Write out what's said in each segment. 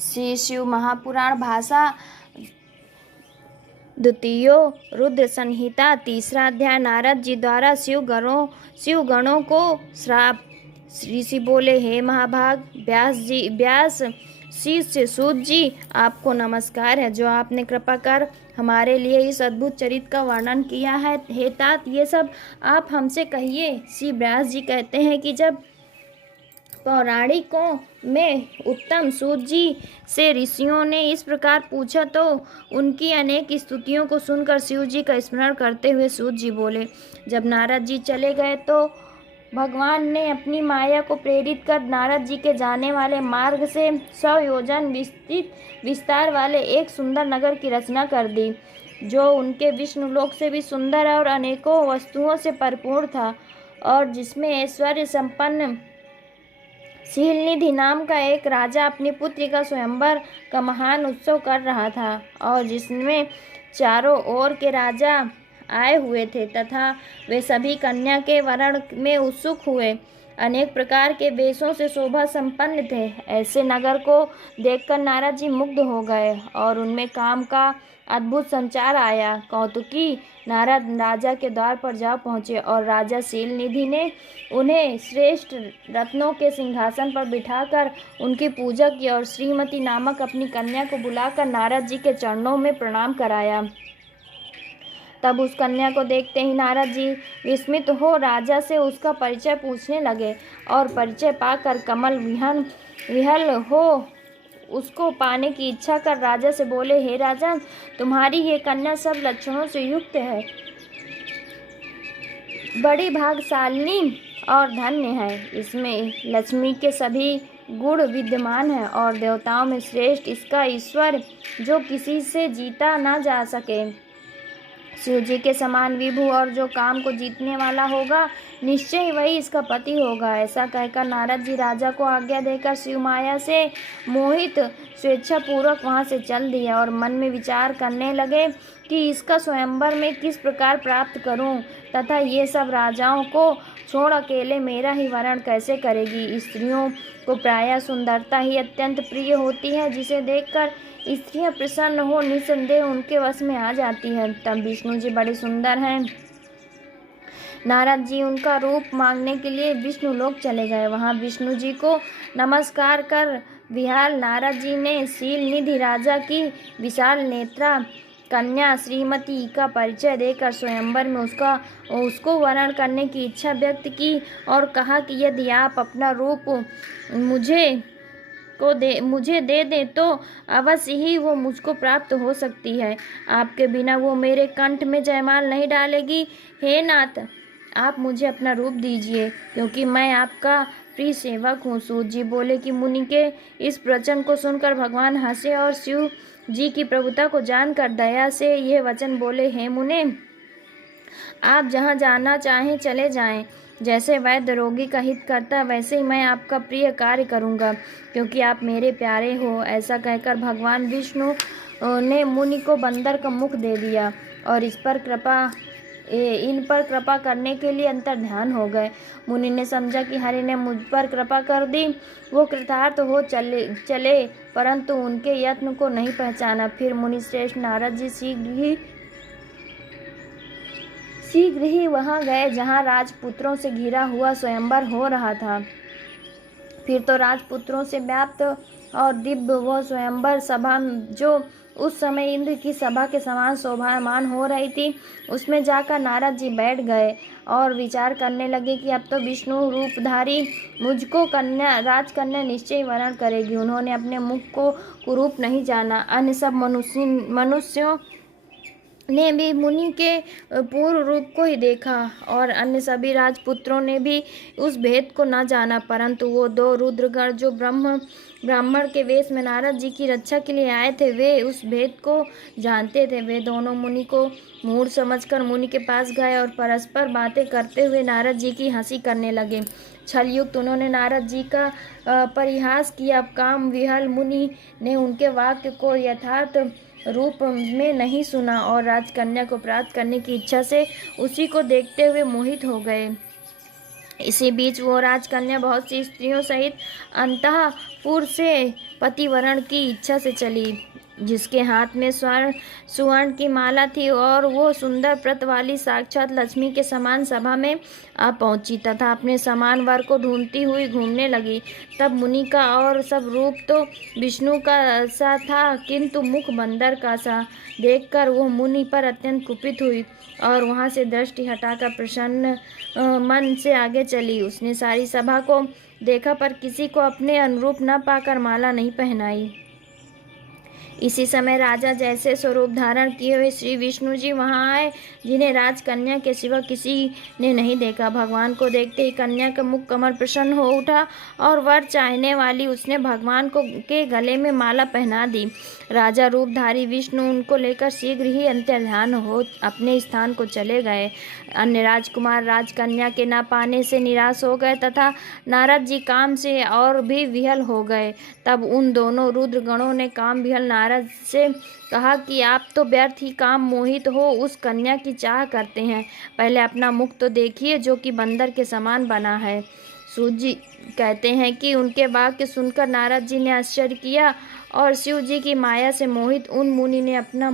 श्री शिव महापुराण भाषा द्वितीयो रुद्र संहिता तीसरा अध्याय। नारद जी द्वारा शिव गणों को श्राप। ऋषि बोले, हे महाभाग व्यास शिष्य सूत जी, आपको नमस्कार है जो आपने कृपा कर हमारे लिए इस अद्भुत चरित्र का वर्णन किया है। हे तात, ये सब आप हमसे कहिए। श्री व्यास जी कहते हैं कि जब पौराणिकों में उत्तम सूत जी से ऋषियों ने इस प्रकार पूछा तो उनकी अनेक स्तुतियों को सुनकर शिव जी का स्मरण करते हुए सूत जी बोले, जब नारद जी चले गए तो भगवान ने अपनी माया को प्रेरित कर नारद जी के जाने वाले मार्ग से 100 योजन विस्तार वाले एक सुंदर नगर की रचना कर दी, जो उनके विष्णुलोक से भी सुंदर और अनेकों वस्तुओं से परिपूर्ण था, और जिसमें ऐश्वर्य संपन्न शीलनिधि नाम का एक राजा अपनी पुत्री का स्वयंवर का महान उत्सव कर रहा था, और जिसमें चारों ओर के राजा आए हुए थे तथा वे सभी कन्या के वरण में उत्सुक हुए, अनेक प्रकार के वेशों से शोभा संपन्न थे। ऐसे नगर को देखकर नारद जी मुग्ध हो गए और उनमें काम का अद्भुत संचार आया। कौतुकी नारद राजा के द्वार पर जा पहुँचे और राजा शीलनिधि ने उन्हें श्रेष्ठ रत्नों के सिंहासन पर बिठाकर उनकी पूजा की और श्रीमती नामक अपनी कन्या को बुलाकर नारद जी के चरणों में प्रणाम कराया। तब उस कन्या को देखते ही नारद जी विस्मित हो राजा से उसका परिचय पूछने लगे, और परिचय पाकर कमल विहल हो उसको पाने की इच्छा कर राजा से बोले, हे राजन, तुम्हारी ये कन्या सब लक्षणों से युक्त है, बड़ी भाग्यशालिनी और धन्य है। इसमें लक्ष्मी के सभी गुण विद्यमान है और देवताओं में श्रेष्ठ इसका ईश्वर जो किसी से जीता ना जा सके। शिव जी के समान विभु और जो काम को जीतने वाला होगा निश्चय ही वही इसका पति होगा। ऐसा कहकर नारद जी राजा को आज्ञा देकर शिव माया से मोहित स्वेच्छापूर्वक वहां से चल दिया और मन में विचार करने लगे कि इसका स्वयंवर में किस प्रकार प्राप्त करूं तथा ये सब राजाओं को छोड़ अकेले मेरा ही वरण कैसे करेगी। स्त्रियों को प्रायः सुंदरता ही अत्यंत प्रिय होती है, जिसे देखकर स्त्रियां प्रसन्न हो निसंदेह उनके वश में आ जाती है। तब विष्णु जी बड़े सुंदर हैं। नारद जी उनका रूप मांगने के लिए विष्णु लोक चले गए। वहां विष्णु जी को नमस्कार कर विहाल नारद जी ने शीलनिधि राजा की विशाल नेत्रा कन्या श्रीमती का परिचय देकर स्वयंवर में उसको वरण करने की इच्छा व्यक्त की और कहा कि यदि आप अपना रूप मुझे दे दें तो अवश्य ही वो मुझको प्राप्त हो सकती है। आपके बिना वो मेरे कंठ में जयमाल नहीं डालेगी। हे नाथ, आप मुझे अपना रूप दीजिए, क्योंकि मैं आपका प्रिय सेवक हूँ। सूत जी बोले कि मुनि के इस वचन को सुनकर भगवान हंसे और शिव जी की प्रभुता को जानकर दया से यह वचन बोले, हे मुने, आप जहाँ जाना चाहें चले जाएं। जैसे वैद्य रोगी का हित करता वैसे ही मैं आपका प्रिय कार्य करूँगा, क्योंकि आप मेरे प्यारे हो। ऐसा कहकर भगवान विष्णु ने मुनि को बंदर का मुख दे दिया और इन पर कृपा करने के लिए अंतर्ध्यान हो गए। मुनि ने समझा कि हरि ने मुझ पर कृपा कर दी, वो कृतार्थ हो चले, परंतु उनके यत्न को नहीं पहचाना। फिर मुनि श्रेष्ठ नारद जी शीघ्र ही वहां गए जहां राजपुत्रों से घिरा हुआ स्वयंवर हो रहा था। फिर तो राजपुत्रों से व्याप्त और दिव्य वो स्वयंवर सभा जो उस समय इंद्र की सभा के समान शोभायमान हो रही थी, उसमें जाकर नारद जी बैठ गए और विचार करने लगे कि अब तो विष्णु रूपधारी मुझको राजकन्या निश्चय वरण करेगी। उन्होंने अपने मुख को कुरूप नहीं जाना। अन्य सब मनुष्यों ने भी मुनि के पूर्व रूप को ही देखा और अन्य सभी राजपुत्रों ने भी उस भेद को न जाना, परंतु वो 2 रुद्रगण जो ब्राह्मण के वेश में नारद जी की रक्षा के लिए आए थे, वे उस भेद को जानते थे। वे दोनों मुनि को मूढ़ समझकर मुनि के पास गए और परस्पर बातें करते हुए नारद जी की हंसी करने लगे। छलयुक्त उन्होंने नारद जी का परिहास किया। काम विहल मुनि ने उनके वाक्य को यथार्थ रूप में नहीं सुना और राजकन्या को प्राप्त करने की इच्छा से उसी को देखते हुए मोहित हो गए। इसी बीच वो राजकन्या बहुत सी स्त्रियों सहित अंतःपुर से पतिवरण की इच्छा से चली, जिसके हाथ में सुवर्ण की माला थी, और वो सुंदर प्रत वाली साक्षात लक्ष्मी के समान सभा में आ पहुंची तथा अपने समान वर को ढूंढती हुई घूमने लगी। तब मुनि का और सब रूप तो विष्णु का सा था, किंतु मुख बंदर का सा देखकर वो मुनि पर अत्यंत कुपित हुई और वहां से दृष्टि हटाकर प्रसन्न मन से आगे चली। उसने सारी सभा को देखा, पर किसी को अपने अनुरूप न पाकर माला नहीं पहनाई। इसी समय राजा जैसे स्वरूप धारण किए हुए श्री विष्णु जी वहां आए, जिन्हें राजकन्या के सिवा किसी ने नहीं देखा। भगवान को देखते ही कन्या का मुख कमल प्रसन्न हो उठा और वर चाहने वाली उसने भगवान को के गले में माला पहना दी। राजा रूपधारी विष्णु उनको लेकर शीघ्र ही अंतर्ध्यान हो अपने स्थान को चले गए। अन्य राजकुमार राजकन्या के न पाने से निराश हो गए तथा नारद जी काम से और भी विहल हो गए। तब उन दोनों रुद्र गणों ने काम विहल नारद से कहा कि आप तो व्यर्थ ही काम मोहित हो उस कन्या की चाह करते हैं, पहले अपना मुख तो देखिए जो कि बंदर के समान बना है। सूत जी कहते हैं कि उनके वाक्य सुनकर नारद जी ने आश्चर्य किया और शिव जी की माया से मोहित उन मुनि ने अपना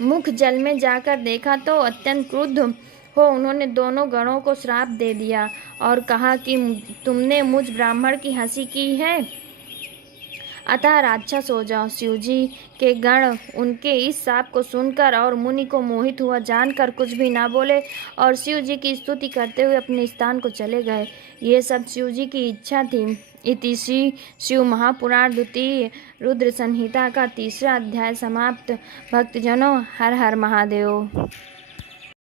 मुख जल में जाकर देखा तो अत्यंत क्रुद्ध हो उन्होंने दोनों गणों को श्राप दे दिया और कहा कि तुमने मुझ ब्राह्मण की हंसी की है, अतः राक्षस हो जाओ। शिव जी के गण उनके इस शाप को सुनकर और मुनि को मोहित हुआ जानकर कुछ भी ना बोले और शिव जी की स्तुति करते हुए अपने स्थान को चले गए। ये सब शिव जी की इच्छा थी। इति श्री शिव महापुराण द्वितीय रुद्र संहिता का 3रा अध्याय समाप्त। भक्तजनों, हर हर महादेव।